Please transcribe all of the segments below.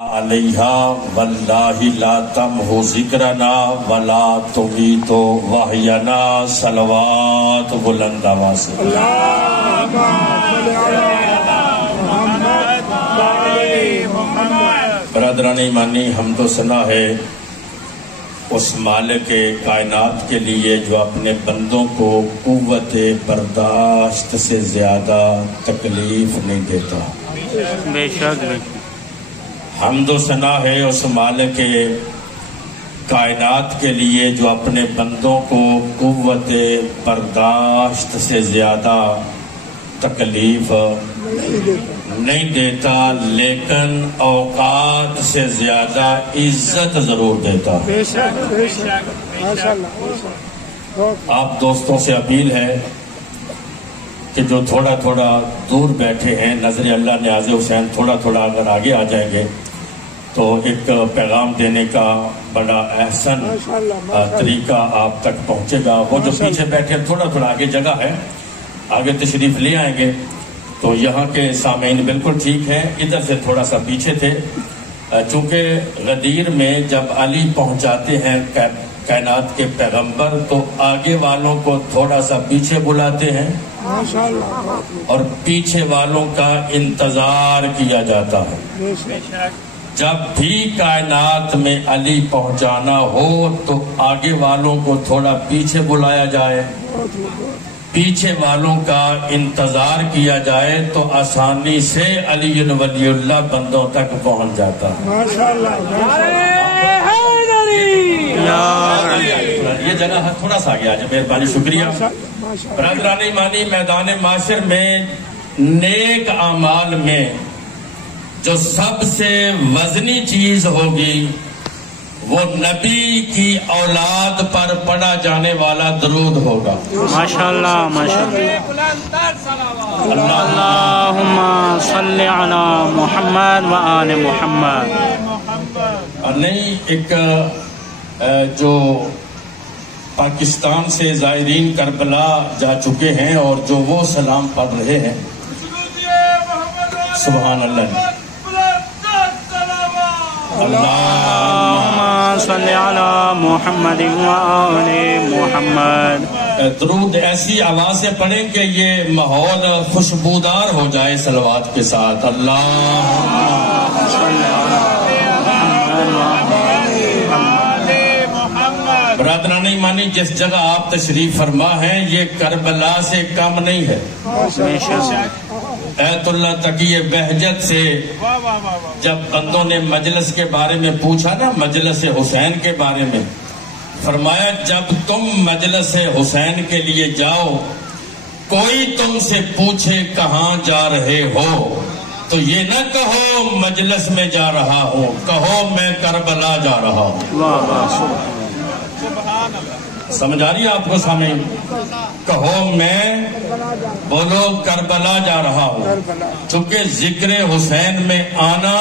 علیہا واللہ لا تمحو ذکرنا ولا تمیت وحینا صلوات بلند آواز سے برادران ایمانی حمد و ثنا ہے اس مالک کائنات کے لیے جو اپنے بندوں کو قوت برداشت سے زیادہ تکلیف نہیں دیتا. بے شک حمد و ثنا ہے اس مالک کائنات کے لیے جو اپنے بندوں کو قوت برداشت سے زیادہ تکلیف نہیں دیتا لیکن اوقات سے زیادہ عزت ضرور دیتا ہے. آپ دوستوں سے اپیل ہے کہ جو تھوڑا تھوڑا دور بیٹھے ہیں نظر اللہ نیاز حسین تھوڑا تھوڑا اگر آگے آ جائیں گے تو ایک پیغام دینے کا بڑا احسن طریقہ آپ تک پہنچے گا. وہ جو پیچھے بیٹھے تھوڑا تھوڑا آگے جگہ ہے آگے تشریف لے آئیں گے تو یہاں کے سامعین بالکل ٹھیک ہے ادھر سے تھوڑا سا پیچھے تھے چونکہ غدیر میں جب علی پہنچاتے ہیں کائنات کے پیغمبر تو آگے والوں کو تھوڑا سا پیچھے بلاتے ہیں اور پیچھے والوں کا انتظار کیا جاتا ہے. جب بھی کائنات میں علی پہنچانا ہو تو آگے والوں کو تھوڑا پیچھے بلایا جائے پیچھے والوں کا انتظار کیا جائے تو آسانی سے علی ولی اللہ بندوں تک پہنچ جاتا ہے. یہ جگہ ہے تھوڑا سا آگے آ جائے مہربانی شکریہ. برادران ایمانی میدان معاشر میں نیک اعمال میں جو سب سے وزنی چیز ہوگی وہ نبی کی اولاد پر پڑھا جانے والا درود ہوگا. ماشاءاللہ اللہم صلی علی محمد و آل محمد. نہیں ایک جو پاکستان سے زائرین کربلا جا چکے ہیں اور جو وہ سلام پڑھ رہے ہیں سبحان اللہ اللہم صلی علی محمد و آل محمد. درود ایسی آواز سے پڑھیں کہ یہ ماحول خوشبودار ہو جائے صلوات کے ساتھ. اللہم صلی علی برادران ایمانی جس جگہ آپ تشریف فرما ہیں یہ کربلا سے کم نہیں ہے. ایت اللہ تقی بہجت سے جب بندوں نے مجلس کے بارے میں پوچھا نا مجلس حسین کے بارے میں فرمایا جب تم مجلس حسین کے لیے جاؤ کوئی تم سے پوچھے کہاں جا رہے ہو تو یہ نہ کہو مجلس میں جا رہا ہوں کہو میں کربلا جا رہا ہوں. سمجھ آ رہی ہے آپ کو سامعین کہو میں بولو کربلا جا رہا ہوں چونکہ ذکر حسین میں آنا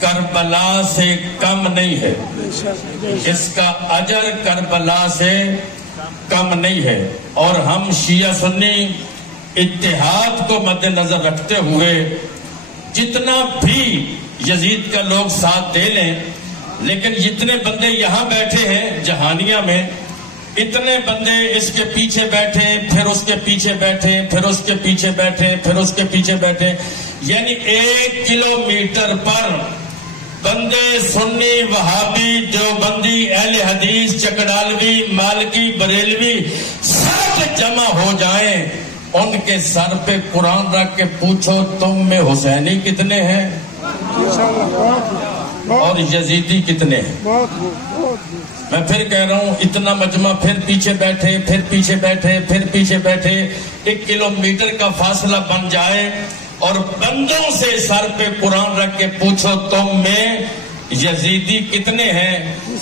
کربلا سے کم نہیں ہے اس کا اجر کربلا سے کم نہیں ہے. اور ہم شیعہ سنی اتحاد کو مد نظر رکھتے ہوئے جتنا بھی یزید کا لوگ ساتھ دے لیں لیکن جتنے بندے یہاں بیٹھے ہیں جہانیہ میں اتنے بندے اس کے پیچھے بیٹھے پھر اس کے پیچھے بیٹھے پھر اس کے پیچھے بیٹھے پھر اس کے پیچھے بیٹھے یعنی 1 کلومیٹر پر بندے سنی وہابی دیوبندی اہل حدیث چکڑالوی مالکی بریلوی سب جمع ہو جائیں ان کے سر پہ قرآن رکھ کے پوچھو تم میں حسینی کتنے ہیں اور یزیدی کتنے ہیں. میں پھر کہہ رہا ہوں اتنا مجمع پھر پیچھے بیٹھے پھر پیچھے بیٹھے پھر پیچھے بیٹھے 1 کلومیٹر کا فاصلہ بن جائے اور بندوں سے سر پہ قرآن رکھ کے پوچھو تم میں یزیدی کتنے ہیں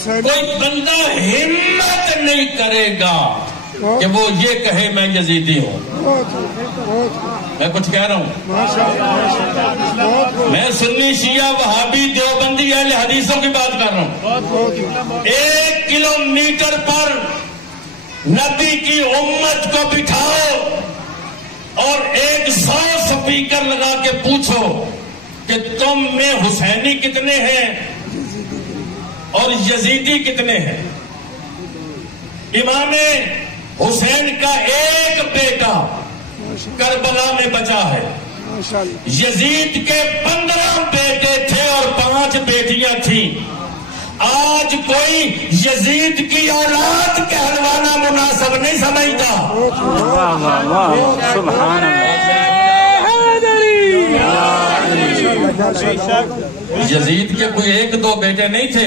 کوئی بندہ ہمت نہیں کرے گا کہ وہ یہ کہے میں یزیدی ہوں. میں کچھ کہہ رہا ہوں میں سنی شیعہ وہابی دیوبندی اہل حدیثوں کی بات کر رہا ہوں. 1 کلومیٹر پر نبی کی امت کو بٹھاؤ اور 100 سپیکر لگا کے پوچھو کہ تم میں حسینی کتنے ہیں اور یزیدی کتنے ہیں. امام حسین کا ایک بیٹا کربلا میں بچا ہے. یزید کے 15 بیٹے تھے اور 5 بیٹیاں تھیں. آج کوئی یزید کی اولاد کہلوانا مناسب نہیں سمجھتا. سبحان یزید کے کوئی 1-2 بیٹے نہیں تھے,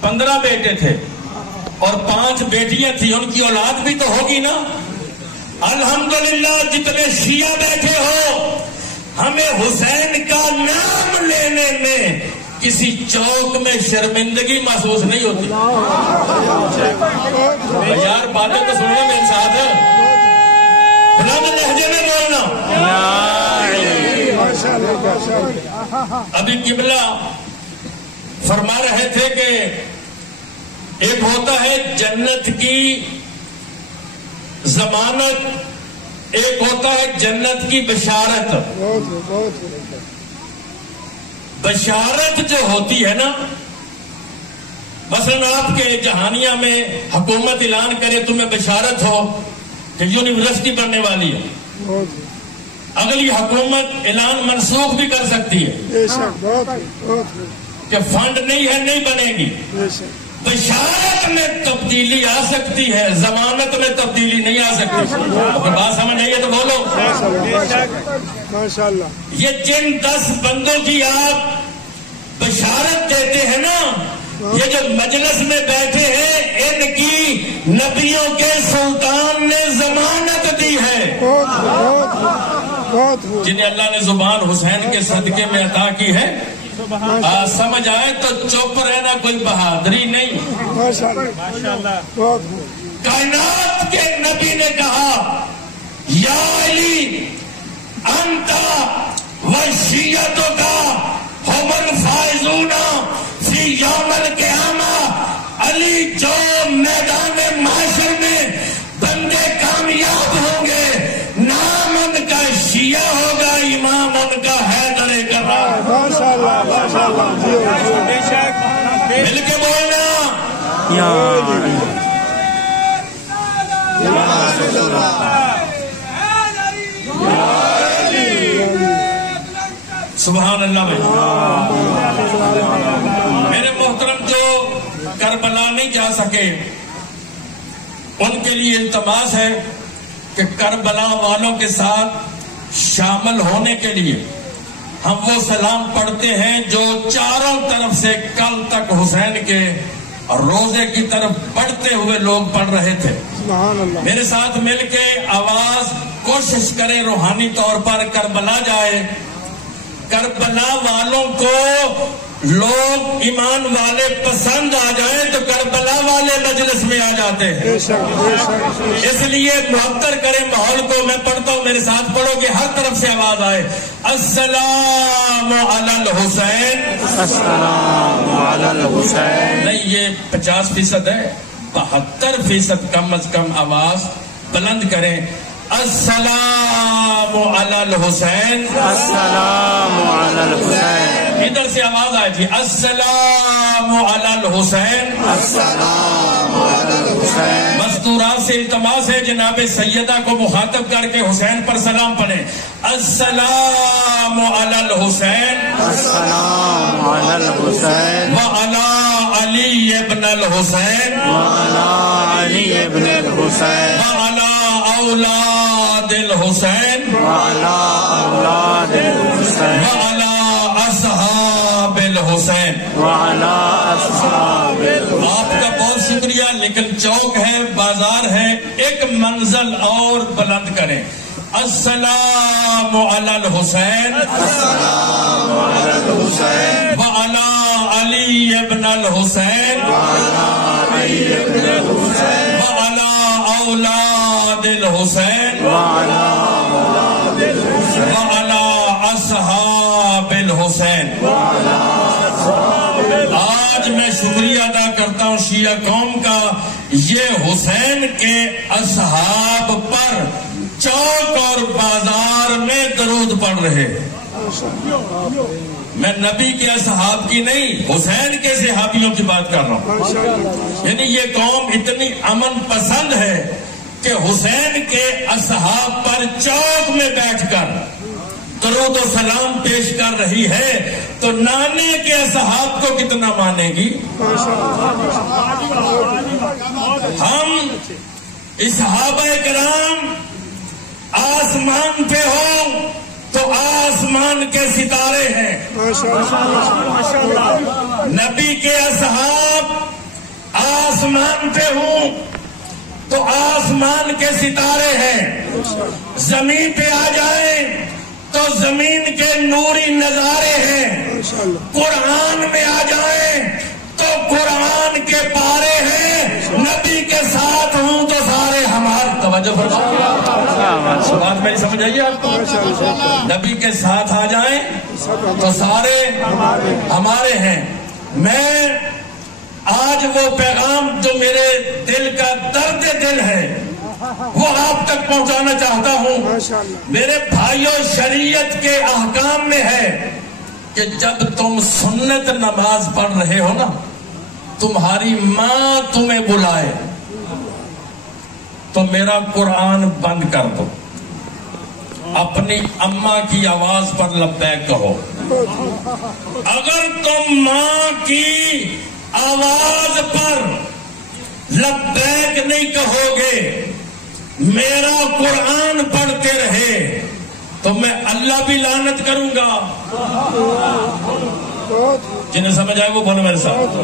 15 بیٹے تھے اور 5 بیٹیاں تھیں. ان کی اولاد بھی تو ہوگی نا. الحمدللہ جتنے شیعہ بیٹھے ہو, ہمیں حسین کا نام لینے میں کسی چوک میں شرمندگی محسوس نہیں ہوتی. یار باتیں تو سننے میں انصاف ہے, بلند لہجے میں بولنا. ابھی قبلہ فرما رہے تھے کہ ایک ہوتا ہے جنت کی ضمانت, ایک ہوتا ہے جنت کی بشارت. بشارت جو ہوتی ہے نا, مثلا آپ کے جہانیہ میں حکومت اعلان کرے تمہیں بشارت ہو کہ یونیورسٹی بننے والی ہے, اگلی حکومت اعلان منسوخ بھی کر سکتی ہے کہ فنڈ نہیں ہے, نہیں بنے گی. بشارت میں تبدیلی آ سکتی ہے, ضمانت میں تبدیلی نہیں آ سکتی. اگر بات سمجھ آئیے تو بولو. یہ جن 10 بندوں کی آپ بشارت دیتے ہیں نا, یہ جو مجلس میں بیٹھے ہیں, ان کی نبیوں کے سلطان نے ضمانت دی ہے. جنہیں اللہ نے زبان حسین کے صدقے میں عطا کی ہے. سمجھ آئے تو چپ رہنا کوئی بہادری نہیں. کائنات کے نبی نے کہا یا علی انتا وشیتوں کا ہم الفائزون فی یوم القیامہ. علی جو میدان محشر میں بندے کامیاب ہوں گے, نام ان کا شیعہ ہوگا, امام ان کا حیدر کررار. مل کے بولنا. سبحان اللہ. میرے محترم جو کربلا نہیں جا سکے, ان کے لیے التماس ہے کہ کربلا والوں کے ساتھ شامل ہونے کے لیے ہم وہ سلام پڑھتے ہیں جو چاروں طرف سے کل تک حسین کے روزے کی طرف بڑھتے ہوئے لوگ پڑھ رہے تھے. میرے ساتھ مل کے آواز کوشش کریں روحانی طور پر کربلا جائے. کربلا والوں کو لوگ ایمان والے پسند آ جائیں تو کربلا والے مجلس میں آ جاتے ہیں. اس لیے معطر کریں ماحول کو. میں پڑھتا ہوں, میرے ساتھ پڑھو کہ ہر طرف سے آواز آئے. السلام علی الحسین. السلام علی الحسین. نہیں, یہ 50% ہے, 72% کم از کم آواز بلند کریں. السلام علی الحسین. السلام علی الحسین. ادھر سے آواز آئی تھی. السلام علی الحسین. السلام علی الحسین. مستورات سے التماس ہے جناب سیدہ کو مخاطب کر کے حسین پر سلام پڑھیں. السلام علی الحسین. السلام علی الحسین. وعلی علی ابن الحسین. وعلی علی ابن الحسین. وعلی اولاد الحسین. وعلی اولاد الحسین. وعلی اصحاب الحسین. وعلی اصحاب الحسین. آپ کا بہت شکریہ, لیکن چوک ہے, بازار ہے, ایک منزل اور بلند کریں. السلام علی الحسین. السلام علی الحسین. وعلی علی ابن الحسین. وعلی علی ابن الحسین. وعلی اولاد الحسین. وعلی اولاد الحسین. وعلی اصحاب الحسین. آج میں شکریہ ادا کرتا ہوں شیعہ قوم کا, یہ حسین کے اصحاب پر چوک اور بازار میں درود پڑھ رہے. میں نبی کے اصحاب کی نہیں، حسین کے صحابیوں کی بات کر رہا ہوں. یعنی یہ قوم اتنی امن پسند ہے کہ حسین کے اصحاب پر چوک میں بیٹھ کر درود و سلام پیش کر رہی ہے، تو نانے کے اصحاب کو کتنا مانے گی؟ ہم صحابہ کرام آسمان پہ ہوں تو آسمان کے ستارے ہیں، نبی کے اصحاب آسمان پہ ہوں تو آسمان کے ستارے ہیں، زمین پہ آ جائیں تو زمین کے نوری نظارے ہیں، قرآن میں آ جائیں تو قرآن کے پارے ہیں، نبی کے ساتھ ہوں تو سارے ہمارے. توجہ فرمائیں، بات میری سمجھ آئیے آپ کو؟ نبی کے ساتھ آ جائیں تو سارے ہمارے ہیں. میں آج وہ پیغام جو میرے دل کا درد دل ہے وہ آپ تک پہنچانا چاہتا ہوں. میرے بھائیوں، شریعت کے احکام میں ہے کہ جب تم سنت نماز پڑھ رہے ہو نا، تمہاری ماں تمہیں بلائے تو میرا قرآن بند کر دو، اپنی اماں کی آواز پر لبیک کہو. اگر تم ماں کی آواز پر لبیک نہیں کہو گے، میرا قرآن پڑھتے رہے تو میں اللہ بھی لعنت کروں گا. جنہیں سمجھ آئے وہ بولو میرے ساتھ.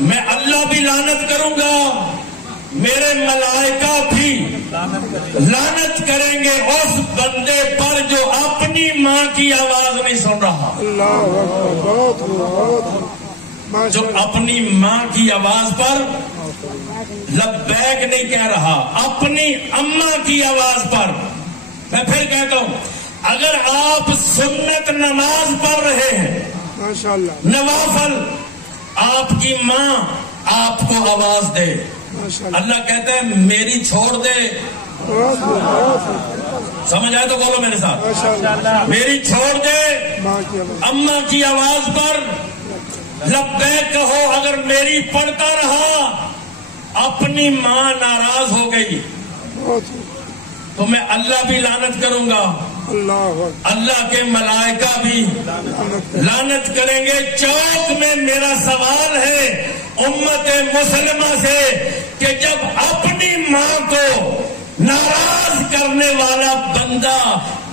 میں اللہ بھی لعنت کروں گا، میرے ملائکہ بھی لعنت کریں گے اس بندے پر جو اپنی ماں کی آواز نہیں سن رہا، جو اپنی ماں کی آواز پر لبیک نہیں کہہ رہا، اپنی اماں کی آواز پر. میں پھر کہتا ہوں، اگر آپ سنت نماز پڑھ رہے ہیں، نوافل، آپ کی ماں آپ کو آواز دے، اللہ کہتا ہے میری چھوڑ دے. سمجھ آئے تو بولو میرے ساتھ، میری چھوڑ دے، اماں کی آواز پر لبیک کہو. اگر میری پڑھتا رہا، اپنی ماں ناراض ہو گئی تو میں اللہ بھی لعنت کروں گا، اللہ کے ملائکہ بھی لعنت کریں گے. چوک میں میرا سوال ہے امت مسلمہ سے کہ جب اپنی ماں کو ناراض کرنے والا بندہ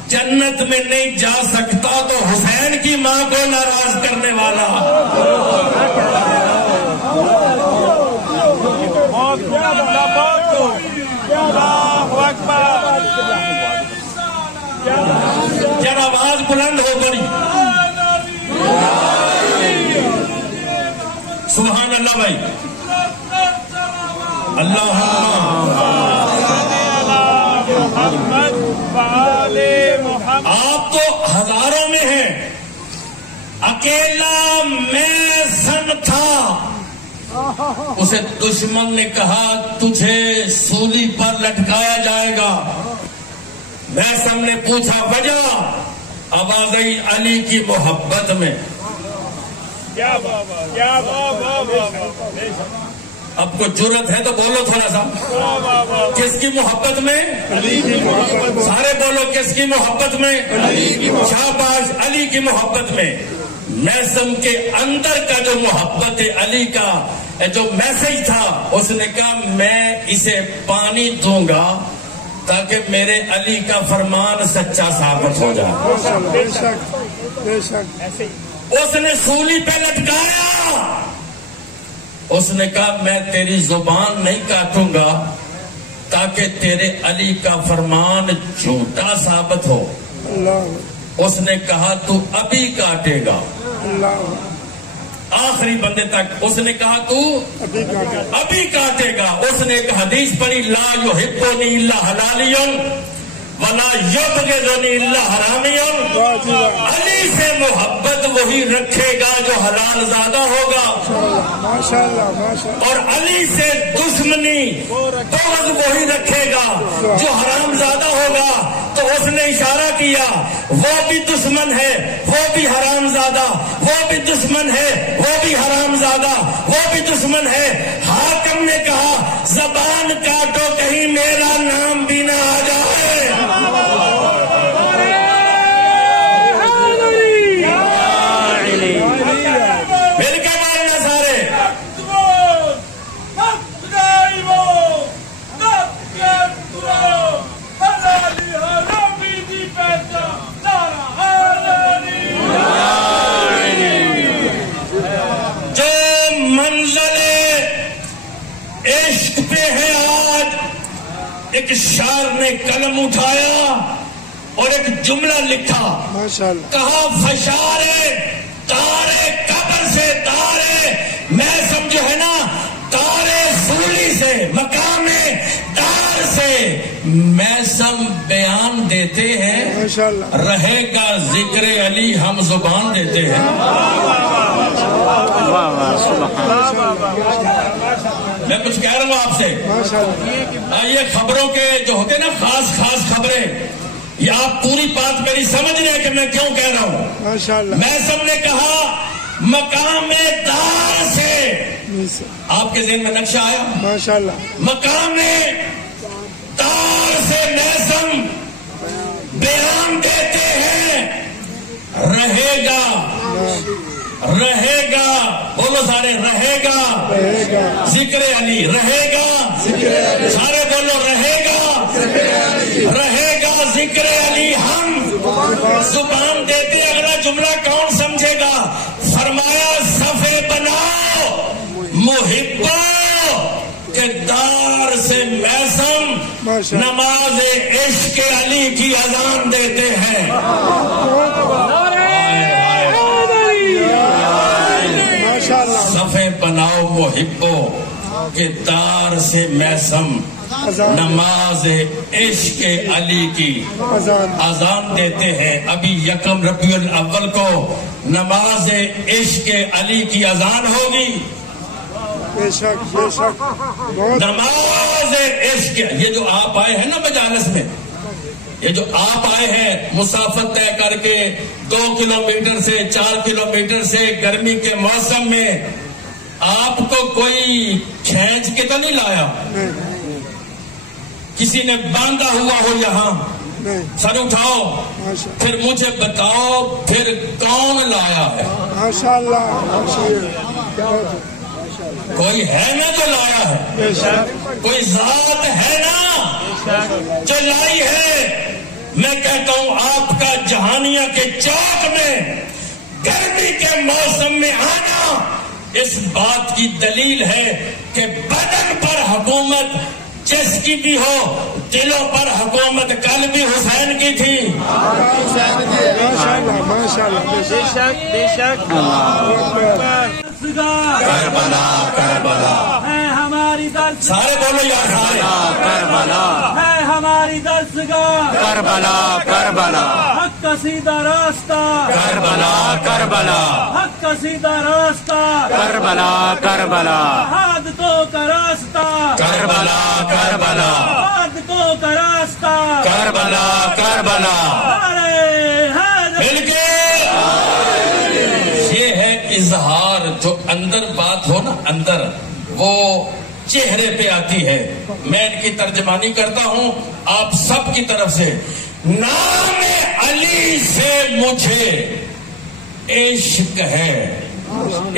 جنت میں نہیں جا سکتا تو حسین کی ماں کو ناراض کرنے والا. ذرا آواز بلند ہو بڑی. سبحان اللہ بھائی. اللہ آپ تو ہزاروں میں ہیں، اکیلا میں سن تھا. اسے دشمن نے کہا تجھے سولی پر لٹکایا جائے گا. میسم نے پوچھا وجہ، آواز آئی علی کی محبت میں. اب کو جرت ہے تو بولو تھوڑا سا، کس کی محبت میں؟ سارے بولو کس کی محبت میں؟ شاباش، علی کی محبت میں. میسم کے اندر کا جو محبت علی کا جو میسج تھا، اس نے کہا میں اسے پانی دوں گا تاکہ میرے علی کا فرمان سچا ثابت ہو جائے. اس نے سولی پہ لٹکایا، اس نے کہا میں تیری زبان نہیں کاٹوں گا تاکہ تیرے علی کا فرمان جھوٹا ثابت ہو. اس نے کہا تو ابھی کاٹے گا، آخری بندے تک اس نے کہا تو ابھی کاٹے گا. اس نے ایک حدیث پڑھی لا یحبنی الا حلالی، ولا یبغضنی الا حرامی، علی سے محبت وہی رکھے گا جو حلال زادہ ہوگا، اور علی سے دشمنی بغض وہی رکھے گا جو حرام زادہ ہوگا۔ تو اس نے اشارہ کیا وہ بھی دشمن ہے، وہ بھی حرام زادہ، وہ بھی دشمن ہے، وہ بھی حرام زادہ، وہ بھی دشمن ہے۔ حاکم نے کہا زبان کاٹو کہیں میرا نام بھی نہ آ جائے۔ مل کے مارنا سارے۔ جو منزل عشق پہ ہے آج، ایک شاعر نے قلم اٹھایا اور ایک جملہ لکھا، کہا فشارے تارے قبر سے تارے میں سمجھو ہے نا تارے سولی سے مقام دار سے میں سم بیان دیتے ہیں، رہے گا ذکر علی ہم زبان دیتے ہیں۔ میں کچھ کہہ رہا ہوں آپ سے، یہ خبروں کے جو ہوتے ہیں نا خاص خبریں، یہ آپ پوری بات میری سمجھ رہے ہیں کہ میں کیوں کہہ رہا ہوں۔ میں سب نے کہا مقام دار سے، آپ کے ذہن میں نقشہ آیا؟ مقام دار سے میسم بیان دیتے ہیں، رہے گا بولو سارے، رہے گا ذکر علی، رہے گا سارے بولو، رہے گا ذکر علی ہم زبان دیتے۔ اگلا جملہ کون سمجھے گا؟ فرمایا صفے بناؤ محبو کے دار سے میسم نماز عشق علی کی اذان دیتے ہیں۔ صفے بناؤ محبو کے دار سے میسم نماز عشق علی کی اذان دیتے ہیں۔ ابھی یکم ربیع الاول کو نماز عشق علی کی اذان ہوگی۔ نماز عشق، یہ جو آپ آئے ہیں نا مجالس میں، یہ جو آپ آئے ہیں مسافت طے کر کے 2 کلومیٹر سے 4 کلومیٹر سے گرمی کے موسم میں، آپ کو کوئی کھینچ کے تو نہیں لایا؟ کسی نے باندھا ہوا ہو یہاں؟ سر اٹھاؤ، پھر مجھے بتاؤ پھر کون لایا ہے؟ کوئی ہے نا جو لایا ہے، کوئی ذات ہے نا جو لائی ہے۔ میں کہتا ہوں آپ کا جہانیہ کے چوک میں گرمی کے موسم میں آنا اس بات کی دلیل ہے کہ بدن پر حکومت جس کی بھی ہو، دلوں پر حکومت کل بھی حسین کی تھی۔ کربلا کربلا ہے ہماری درس، سارے بولو یار، کربلا ہے ہماری درسگاہ، کربلا کربلا حق کا سیدھا راستہ، کربلا کربلا حق کا سیدھا راستہ، کربلا کربلا شہادتوں کا راستہ، کربلا کربلا شہادتوں کا راستہ، کربلا کربلا ارے حیدر۔ مل کے یہ ہے اظہار، جو اندر بات ہو نا اندر، وہ چہرے پہ آتی ہے۔ میں ان کی ترجمانی کرتا ہوں آپ سب کی طرف سے۔ نام علی سے مجھے عشق ہے،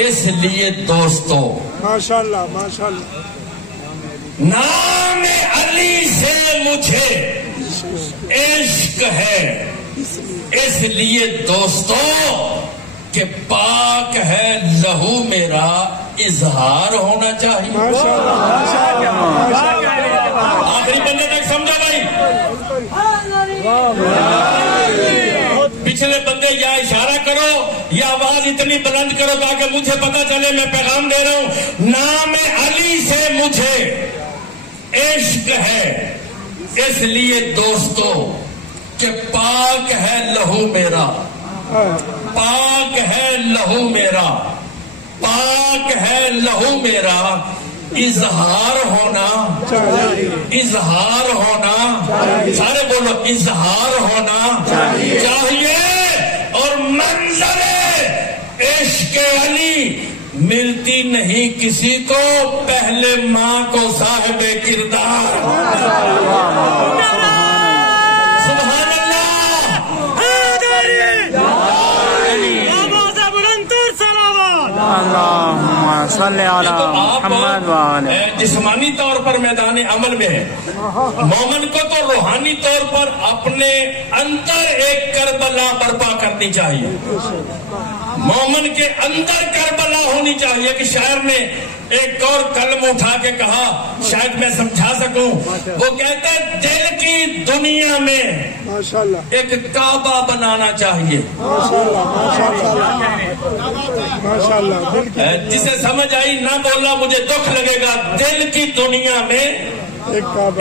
اس لیے دوستو ماشاءاللہ ماشاءاللہ، نام علی سے مجھے عشق ہے، اس لیے دوستو کہ پاک ہے لہو میرا، اظہار ہونا چاہیے۔ آخری بندے تک سمجھا بھائی؟ پچھلے بندے یا اشارہ کرو یا آواز اتنی بلند کرو تاکہ مجھے پتا چلے میں پیغام دے رہا ہوں۔ نام علی سے مجھے عشق ہے، اس لیے دوستو کہ پاک ہے لہو میرا، پاک ہے لہو میرا، پاک ہے لہو میرا، اظہار ہونا، اظہار ہونا، سارے بولو اظہار ہونا چاہیے، اور منظر عشق علی ملتی نہیں کسی کو، پہلے ماں کو صاحب کردار۔ سبحان اللہ، اللہم صلی علی محمد وآلہ۔ جسمانی طور پر میدان عمل میں ہے، مومن کو تو روحانی طور پر اپنے اندر ایک کربلا برپا کرنی چاہیے، مومن کے اندر کربلا ہونی چاہیے۔ کہ شاعر نے ایک اور قلم اٹھا کے کہا، شاید میں سمجھا سکوں، وہ کہتا ہے دل کی دنیا میں ایک کعبہ بنانا چاہیے، جسے سمجھ آئی نہ بولنا مجھے دکھ لگے گا، دل کی دنیا میں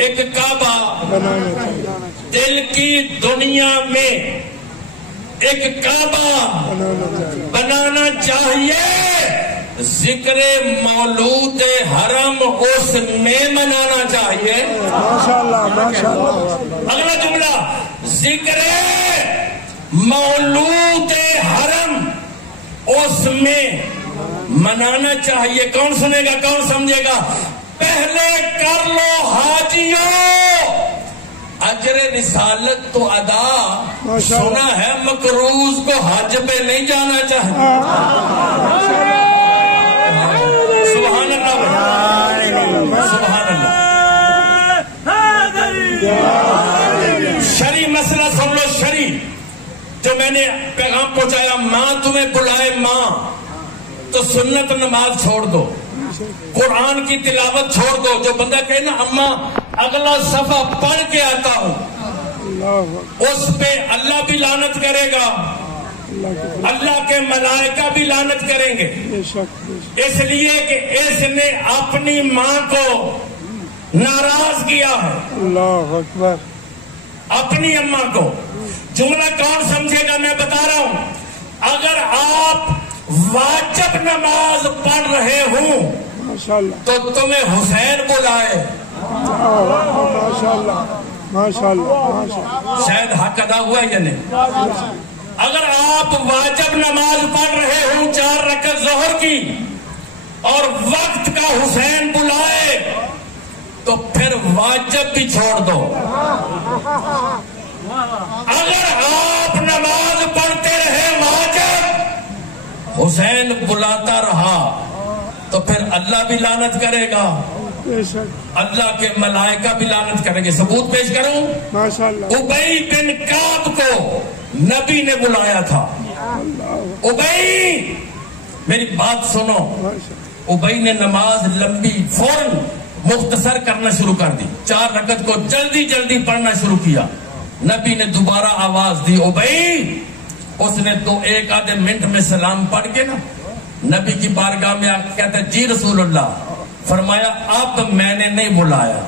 ایک کعبہ، دل کی دنیا میں ایک کعبہ بنانا چاہیے، ذکر مولود حرم اس میں منانا چاہیے۔ اگلا جملہ، ذکر مولود حرم اس میں منانا چاہیے۔ کون سنے گا، کون سمجھے گا؟ پہلے کر لو حاجیوں اجر رسالت تو ادا، سنا ہے مقروض کو حج پہ نہیں جانا چاہیے۔ سبحان اللہ، سبحان اللہ۔ شرعی مسئلہ سن لو، شرعی جو میں نے پیغام پہنچایا، ماں تمہیں بلائے ماں تو سنت نماز چھوڑ دو، قرآن کی تلاوت چھوڑ دو۔ جو بندہ کہے نا اماں اگلا صفحہ پڑھ کے آتا ہوں، اس پہ اللہ بھی لعنت کرے گا، اللہ کے ملائکہ بھی لعنت کریں گے، اس لیے کہ اس نے اپنی ماں کو ناراض کیا ہے، اللہ اکبر، اپنی اماں کو۔ جملہ کون سمجھے گا میں بتا رہا ہوں، اگر آپ واجب نماز پڑھ رہے ہوں تو تمہیں حسین بلائے، شاید حق ادا ہوا ہے یا نہیں؟ اگر آپ واجب نماز پڑھ رہے ہوں 4 رکعت ظہر کی اور وقت کا حسین بلائے تو پھر واجب بھی چھوڑ دو۔ اگر آپ نماز پڑھتے رہے واجب، حسین بلاتا رہا تو پھر اللہ بھی لعنت کرے گا، اللہ کے ملائکہ بھی لعنت کریں گے۔ ثبوت پیش کروں، ابی بن کعب کو نبی نے بلایا تھا۔ ابی، میری بات سنو، ابی نے نماز لمبی فوراً مختصر کرنا شروع کر دی، 4 رکعت کو جلدی جلدی پڑھنا شروع کیا۔ نبی نے دوبارہ آواز دی، ابی، اس نے تو 1 آدھے منٹ میں سلام پڑھ کے نا نبی کی بارگاہ میں آ کے کہتا ہے جی رسول اللہ، فرمایا اب میں نے نہیں بلایا۔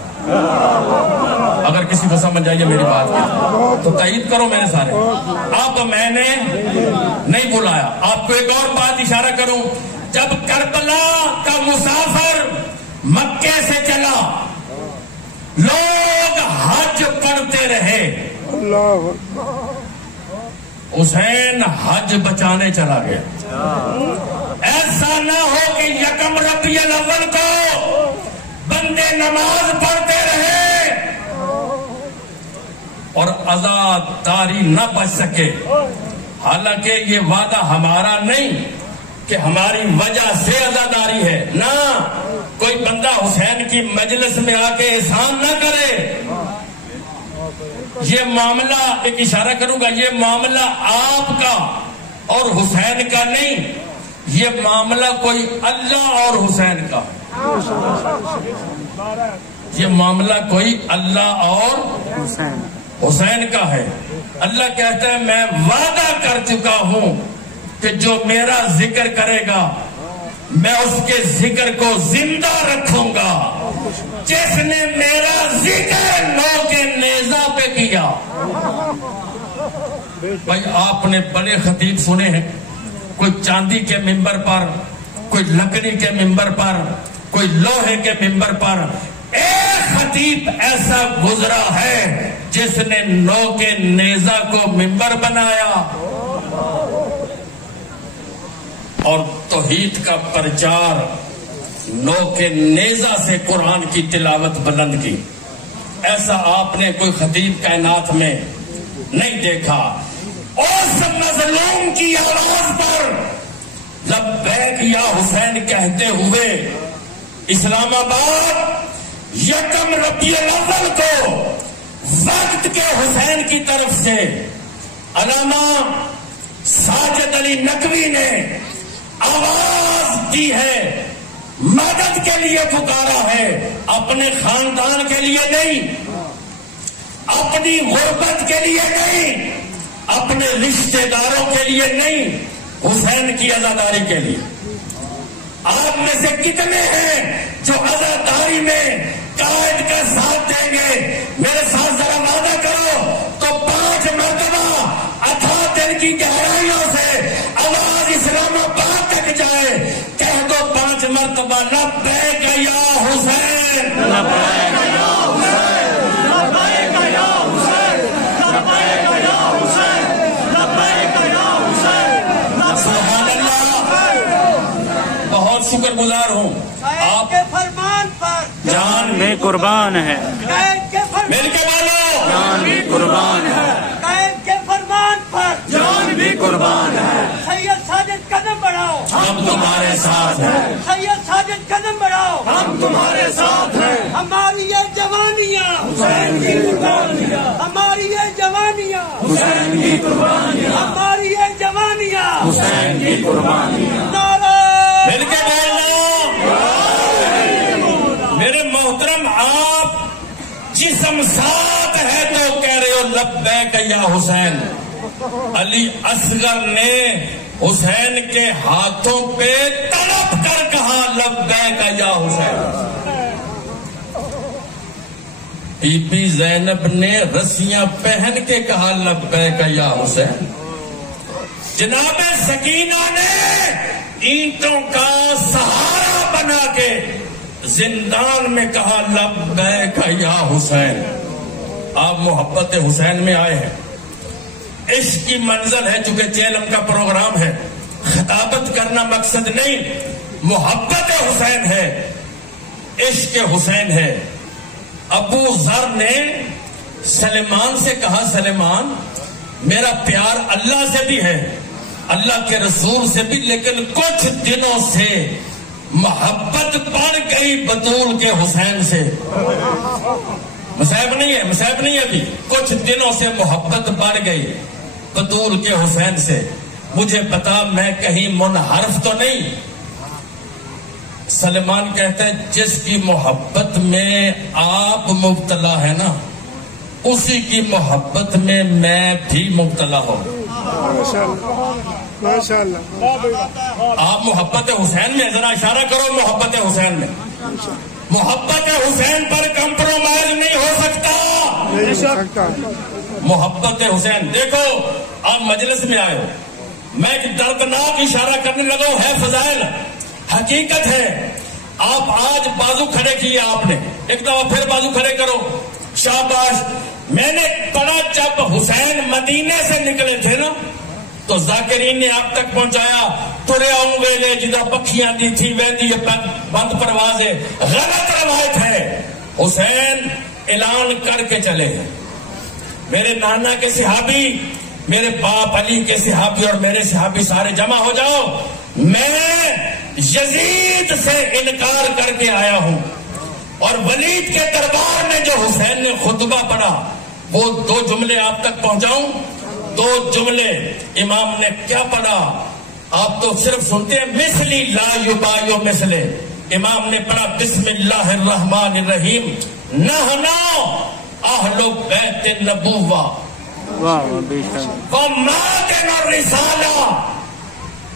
اگر کسی کو سمجھ آئیے میری بات کی تو تائید کرو میرے سارے، اب میں نے نہیں بلایا۔ آپ کو ایک اور بات اشارہ کروں، جب کربلا کا مسافر مکے سے چلا، لوگ حج پڑھتے رہے، حسین حج بچانے چلا گیا۔ ایسا نہ ہو کہ یکم ربیع الاول کو بندے نماز پڑھتے رہے اور عزاداری نہ بچ سکے۔ حالانکہ یہ وعدہ ہمارا نہیں کہ ہماری وجہ سے عزاداری ہے، نہ کوئی بندہ حسین کی مجلس میں آ کے احسان نہ کرے۔ یہ معاملہ، ایک اشارہ کروں گا، یہ معاملہ آپ کا اور حسین کا نہیں، یہ معاملہ کوئی اللہ اور حسین کا، یہ معاملہ کوئی اللہ اور حسین کا ہے۔ اللہ کہتا ہے میں وعدہ کر چکا ہوں کہ جو میرا ذکر کرے گا میں اس کے ذکر کو زندہ رکھوں گا۔ جس نے میرا ذکر نو کے نیزہ پہ کیا بھائی آپ نے بڑے خطیب سنے ہیں، کوئی چاندی کے ممبر پر، کوئی لکڑی کے ممبر پر، کوئی لوہے کے ممبر پر. ایک خطیب ایسا گزرا ہے جس نے نو کے نیزہ کو ممبر بنایا اور توحید کا پرچار نو کے نیزہ سے قرآن کی تلاوت بلند کی. ایسا آپ نے کوئی خطیب کائنات میں نہیں دیکھا. اس مظلوم کی آواز پر لبیک یا حسین کہتے ہوئے اسلام آباد یکم ربیع الاول کو وقت کے حسین کی طرف سے علامہ ساجد علی نقوی نے آواز دی ہے، مدد کے لیے پکارا ہے، اپنے خاندان کے لیے نہیں، اپنی غربت کے لیے نہیں، اپنے رشتہ داروں کے لیے نہیں، حسین کی عزاداری کے لیے. آپ میں سے کتنے ہیں جو عزاداری میں قائد کا ساتھ دیں گے؟ میرے ساتھ ذرا وعدہ کرو تو 5 مرتبہ اتھا دل کی گہرائیوں سے آواز اسلام آباد تک جائے. کہہ دو 5 مرتبہ لبیک یا حسین، لبیک یا حسین، لبیک یا حسین، لبیک یا حسین، لبیک یا حسین. سبحان اللہ. بہت شکر گزار ہوں آپ کے فرمان پر جان بھی قربان ہے، قائد کے فرمان، مل کے بولو. جان بھی قربان ہے، قائد کے فرمان پر جان بھی قربان ہے. سید ساجد قدم بڑھاؤ، ہم تمہارے ساتھ ہیں. سید ساجد قدم بڑھاؤ، ہم تمہارے ساتھ ہیں. ہماری یہ جوانیاں حسین کی قربانیاں، ہماری یہ جوانیاں حسین کی قربانیاں، ہماری یہ جوانیاں حسین کی قربانیاں. نعرہ مل کے بولنا. میرے محترم، آپ جسم ساتھ ہے تو کہہ رہے ہو لبیک یا حسین. علی اصغر نے حسین کے ہاتھوں پہ تڑپ کر کہا لبیک یا حسین. بی بی زینب نے رسیاں پہن کے کہا لبیک یا حسین. جناب سکینہ نے اینٹوں کا سہارا بنا کے زندان میں کہا لبیک یا حسین. آپ محبت حسین میں آئے ہیں. عشق کی منزل ہے، چونکہ چیلم کا پروگرام ہے، خطابت کرنا مقصد نہیں، محبت حسین ہے، عشق حسین ہے. ابو ذر نے سلیمان سے کہا سلیمان میرا پیار اللہ سے بھی ہے، اللہ کے رسول سے بھی، لیکن کچھ دنوں سے محبت بڑھ گئی بطول کے حسین سے. مصیب نہیں ہے ابھی، کچھ دنوں سے محبت بڑھ گئی بطول کے حسین سے. مجھے پتا میں کہیں منحرف تو نہیں. سلمان کہتے ہیں جس کی محبت میں آپ مبتلا ہے نا، اسی کی محبت میں میں بھی مبتلا ہوں. ماشاء اللہ. آپ محبت حسین میں ذرا اشارہ کرو. محبت حسین میں، محبت حسین پر کمپرومائز نہیں ہو سکتا. نہیں ہو سکتا. محبت حسین. دیکھو آپ مجلس میں آئے ہو، میں ایک دردناک اشارہ کرنے لگا ہوں، ہے فضائل، حقیقت ہے. آپ آج بازو کھڑے کیے، آپ نے ایک دفعہ پھر بازو کھڑے کرو، شاباش. میں نے پڑھا جب حسین مدینے سے نکلے تھے نا تو ذاکرین نے آپ تک پہنچایا ترے آؤں ویلے جدا پکھیاں دی تھی ویندی بند پروازیں. غلط روایت ہے. حسین اعلان کر کے چلے ہیں، میرے نانا کے صحابی، میرے باپ علی کے صحابی اور میرے صحابی سارے جمع ہو جاؤ، میں یزید سے انکار کر کے آیا ہوں. اور ولید کے دربار میں جو حسین نے خطبہ پڑھا وہ 2 جملے آپ تک پہنچاؤں. 2 جملے امام نے کیا پڑھا؟ آپ تو صرف سنتے ہیں مثلی لا یبایو مثلے. امام نے پڑھا بسم اللہ الرحمن الرحیم نحنو اہل بیت النبوہ ومادن الرسالہ.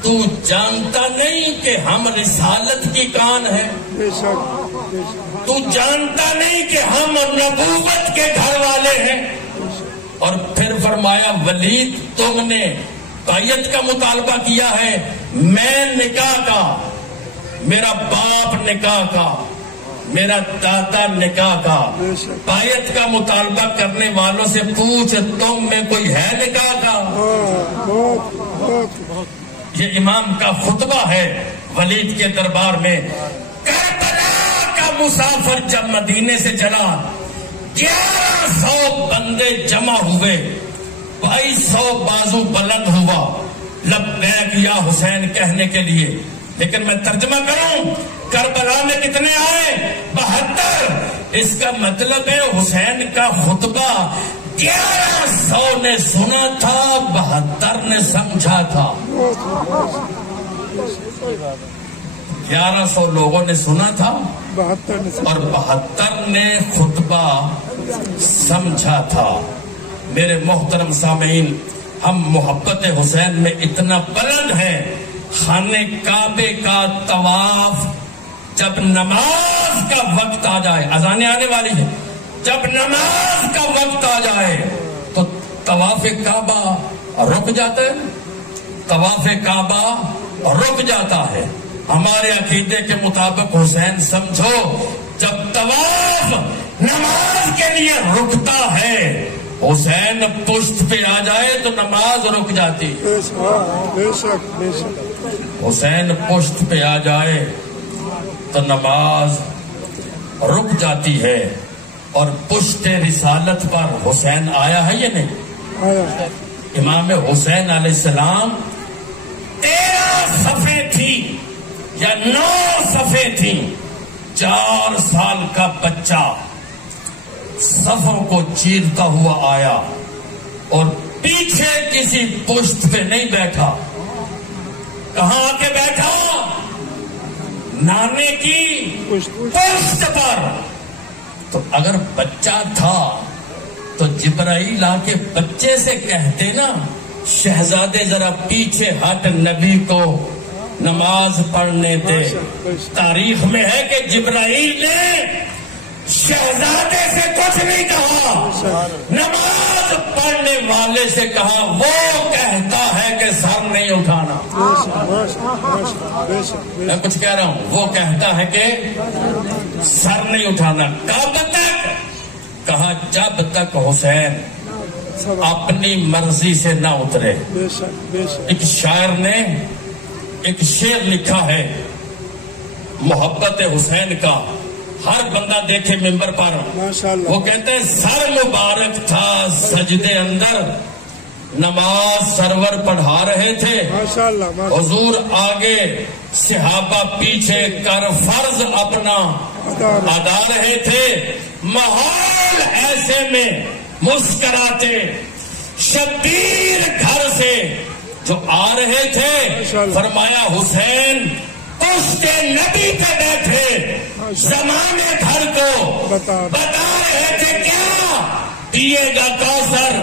تو جانتا نہیں کہ ہم رسالت کی کان ہے؟ بے شک. تو جانتا نہیں کہ ہم نبوت کے گھر والے ہیں؟ اور پھر فرمایا ولید تم نے بیعت کا مطالبہ کیا ہے، میں نکاح کا، میرا باپ نکاح کا، میرا دادا نکاح کا، بیعت کا مطالبہ کرنے والوں سے پوچھ تم میں کوئی ہے نکاح کا؟ یہ امام کا خطبہ ہے ولید کے دربار میں۔ کربلا کا مسافر جب مدینے سے چلا 1100 بندے جمع ہوئے، 2200 بازو بلند ہوا لبیک یا حسین کہنے کے لیے، لیکن میں ترجمہ کروں کربلا میں کتنے آئے؟ 72۔ اس کا مطلب ہے حسین کا خطبہ 1100 نے سنا تھا، 72 نے سمجھا تھا۔ 1100 لوگوں نے سنا تھا اور 72 نے خطبہ سمجھا تھا۔ میرے محترم سامعین، ہم محبت حسین میں اتنا بلند ہیں، خانے کعبے کا طواف جب نماز کا وقت آ جائے، اذانیں آنے والی ہیں، جب نماز کا وقت آ جائے تو طواف کعبہ رک جاتا ہے، طواف کعبہ رک جاتا ہے۔ ہمارے عقیدے کے مطابق حسین سمجھو جب طواف نماز کے لیے رکتا ہے، حسین پشت پہ آ جائے تو نماز رک جاتی، حسین پشت پہ آ جائے تو نماز رک جاتی ہے۔ اور پشت رسالت پر حسین آیا ہے یا نہیں؟ امام حسین علیہ السلام 13 صفحے تھی یا 9 صفحے تھی، 4 سال کا بچہ صفوں کو چیرتا ہوا آیا اور پیچھے کسی پشت پہ نہیں بیٹھا، کہاں آ کے بیٹھا؟ نانے کی پشت پر۔ تو اگر بچہ تھا تو جبرائیل آ کے بچے سے کہتے نا شہزادے ذرا پیچھے ہٹ، نبی کو نماز پڑھنے دے۔ تاریخ میں ہے کہ جبرائیل نے شہزادے سے کچھ نہیں کہا، نماز پڑھنے والے سے کہا، وہ کہتا ہے کہ سر نہیں اٹھانا۔ میں کچھ کہہ رہا ہوں، وہ کہتا ہے کہ سر نہیں اٹھانا۔ کب تک؟ کہا جب تک حسین اپنی مرضی سے نہ اترے۔ ایک شاعر نے ایک شعر لکھا ہے محبت حسین کا، ہر بندہ دیکھے ممبر پر، وہ کہتے ہیں سر مبارک تھا سجدے اندر، نماز سرور پڑھا رہے تھے، حضور آگے صحابہ پیچھے کر فرض اپنا ادا رہے تھے، ماحول ایسے میں مسکراتے شبیر گھر سے جو آ رہے تھے، فرمایا حسین پشت نبی پہ بیٹھے زمانے گھر کو بتا رہے تھے کیا پیے گا کوثر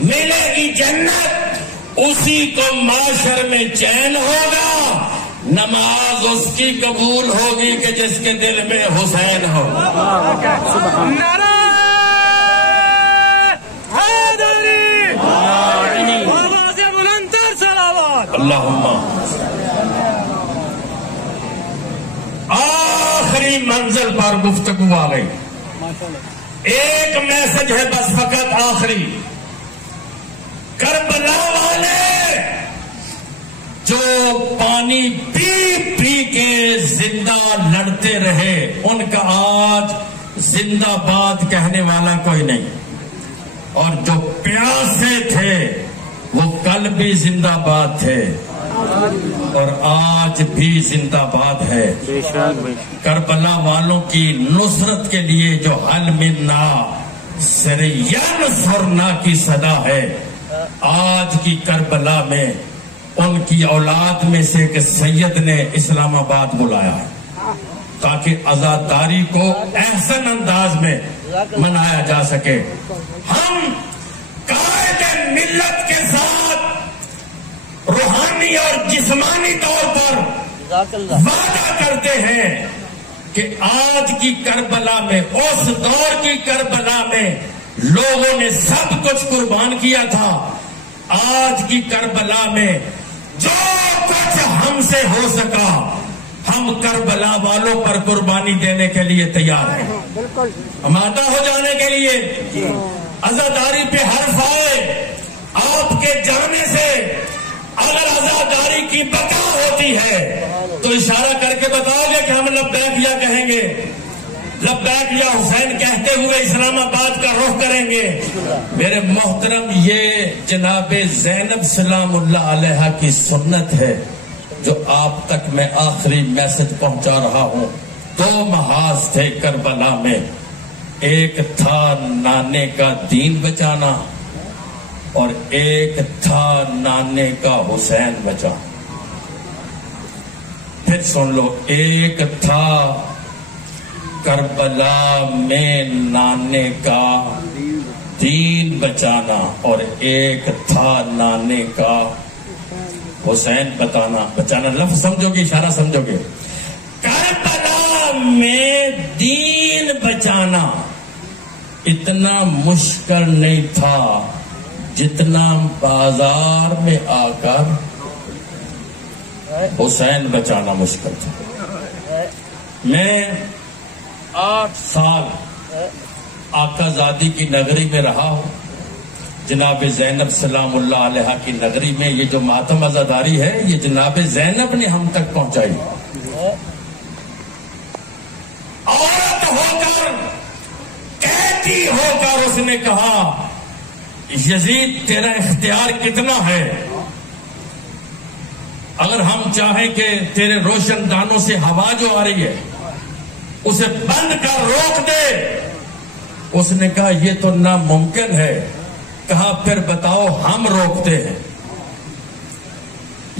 ملے گی جنت، اسی کو معاشر میں چین ہوگا، نماز اس کی قبول ہوگی کہ جس کے دل میں حسین ہو۔ نعرہ حیدری، آواز بلندتر صلوات۔ اللہم آخری منزل پر گفتگو آ گئی، ایک میسج ہے بس فقط آخری۔ کربلا والے جو پانی پی پی کے زندہ لڑتے رہے، ان کا آج زندہ باد کہنے والا کوئی نہیں، اور جو پیاسے تھے وہ کل بھی زندہ باد تھے اور آج بھی زندہ باد ہے۔ کربلا والوں کی نصرت کے لیے جو حل منا سرین سرنا کی صدا ہے، آج کی کربلا میں ان کی اولاد میں سے ایک سید نے اسلام آباد بلایا ہے تاکہ عزاداری کو احسن انداز میں منایا جا سکے۔ ہم قائد ملت کے ساتھ روحانی اور جسمانی طور پر وعدہ کرتے ہیں کہ آج کی کربلا میں، اس دور کی کربلا میں لوگوں نے سب کچھ قربان کیا تھا. آج کی کربلا میں جو کچھ ہم سے ہو سکا ہم کربلا والوں پر قربانی دینے کے لیے تیار ہیں. آمادہ ہو جانے کے لیے عزاداری پہ حرف آئے. آپ کے جانے سے اگر عزاداری کی بقا ہوتی ہے تو اشارہ کر کے بتاؤ گے کہ ہم لبیک یا کہیں گے؟ لبیک یا حسین کہتے ہوئے اسلام آباد کا رخ کریں گے. میرے محترم، یہ جناب زینب سلام اللہ علیہ کی سنت ہے جو آپ تک میں آخری میسج پہنچا رہا ہوں. 2 محاذ تھے کربلا میں. ایک تھا نانے کا دین بچانا اور ایک تھا نانے کا حسین بچانا. پھر سن لو، ایک تھا کربلا میں نانے کا دین بچانا اور ایک تھا نانے کا حسین بچانا. لفظ سمجھو گے، اشارہ سمجھو گے. کربلا میں دین بچانا اتنا مشکل نہیں تھا جتنا بازار میں آ کر حسین بچانا مشکل تھا. میں 8 سال آقا زادی کی نگری میں رہا ہوں. جناب زینب سلام اللہ علیہ کی نگری میں یہ جو ماتم عزاداری ہے یہ جناب زینب نے ہم تک پہنچائی. عورت ہو کر، قیدی ہو کر اس نے کہا یزید تیرا اختیار کتنا ہے، اگر ہم چاہیں کہ تیرے روشن دانوں سے ہوا جو آ رہی ہے اسے بند کر روک دے. اس نے کہا یہ تو ناممکن ہے. کہا پھر بتاؤ ہم روکتے ہیں.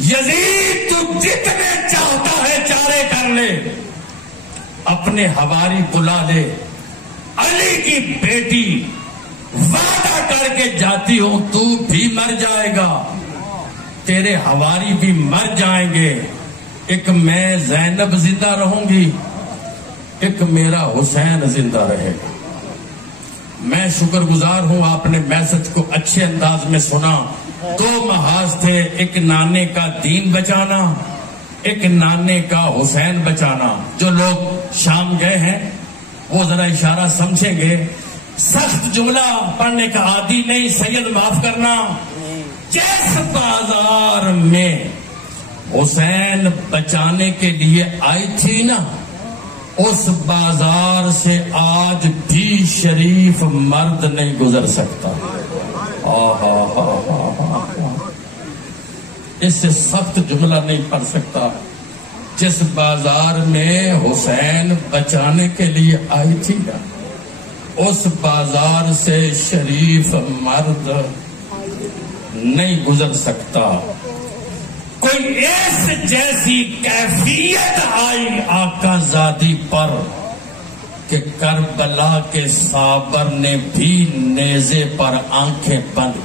یزید تو جتنے چاہتا ہے چارے کر لے، اپنے ہواری بلا لے. علی کی بیٹی وعدہ کر کے جاتی ہوں تو بھی مر جائے گا، تیرے ہواری بھی مر جائیں گے. ایک میں زینب زندہ رہوں گی، ایک میرا حسین زندہ رہے گا. میں شکر گزار ہوں آپ نے میسج کو اچھے انداز میں سنا. 2 محاذ تھے، ایک نانے کا دین بچانا، ایک نانے کا حسین بچانا. جو لوگ شام گئے ہیں وہ ذرا اشارہ سمجھیں گے. سخت جملہ پڑھنے کا عادی نہیں، سید معاف کرنا. جس بازار میں حسین بچانے کے لیے آئی تھی نا، اس بازار سے آج بھی شریف مرد نہیں گزر سکتا. اس سے سخت جملہ نہیں پڑھ سکتا. جس بازار میں حسین بچانے کے لیے آئی تھی نا، اس بازار سے شریف مرد نہیں گزر سکتا. کوئی اس جیسی کیفیت آئی آقا زادی پر کہ کربلا کے صابر نے بھی نیزے پر آنکھیں بند.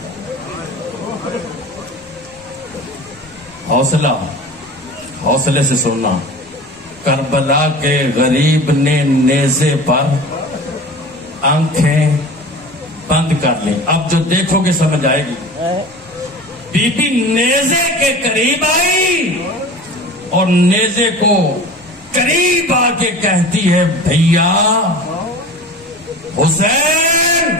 حوصلے سے سننا. کربلا کے غریب نے نیزے پر آنکھیں بند کر لی. اب جو دیکھو گے سمجھ آئے گی. بی بی نیزے کے قریب آئی اور نیزے کو قریب آ کے کہتی ہے بھیا حسین،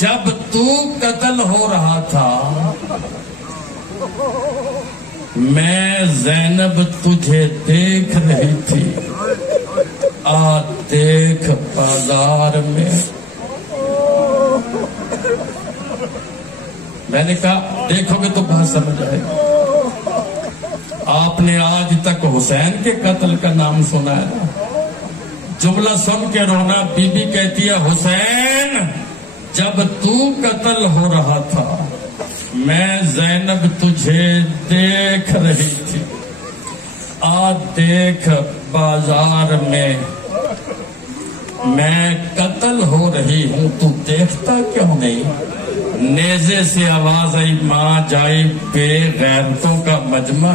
جب تو قتل ہو رہا تھا میں زینب تجھے دیکھ رہی تھی. آ دیکھ بازار میں. میں نے کہا دیکھو گے تو بات سمجھ آئے گی. آپ نے آج تک حسین کے قتل کا نام سنا ہے نا. جملہ سن کے رونا. بی بی کہتی ہے حسین جب تو قتل ہو رہا تھا میں زینب تجھے دیکھ رہی تھی. آ دیکھ بازار میں قتل ہو رہی ہوں، تو دیکھتا کیوں نہیں؟ نیزے سے آواز آئی ماں جائی بے غیرتوں کا مجمع.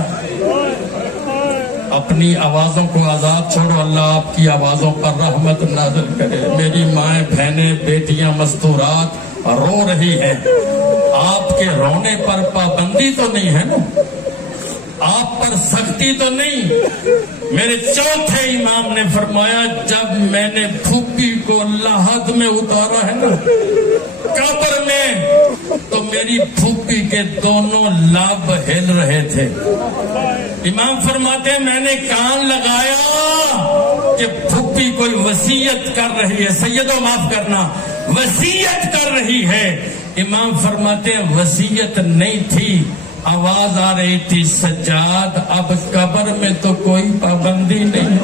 اپنی آوازوں کو آزاد چھوڑو، اللہ آپ کی آوازوں پر رحمت نازل کرے۔ میری مائیں بہنیں بیٹیاں مستورات رو رہی ہیں، آپ کے رونے پر پابندی تو نہیں ہے نا، آپ پر سختی تو نہیں۔ میرے چوتھے امام نے فرمایا جب میں نے پھوپھی کو لحد میں اتارا ہے نا قبر میں، تو میری پھوپھی کے دونوں لب ہل رہے تھے۔ امام فرماتے ہیں میں نے کان لگایا کہ پھوپھی کوئی وصیت کر رہی ہے، سیدو معاف کرنا، وصیت کر رہی ہے۔ امام فرماتے ہیں وصیت نہیں تھی، آواز آ رہی تھی سجاد اب قبر میں تو کوئی پابندی نہیں۔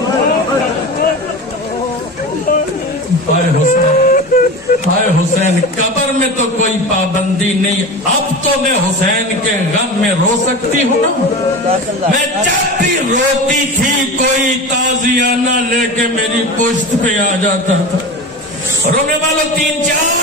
ہائے حسین، ہائے حسین، قبر میں تو کوئی پابندی نہیں، اب تو میں حسین کے غم میں رو سکتی ہوں نا۔ میں جب بھی روتی تھی کوئی تازیانہ لے کے میری پشت پہ آ جاتا تھا۔ رونے والوں 3-4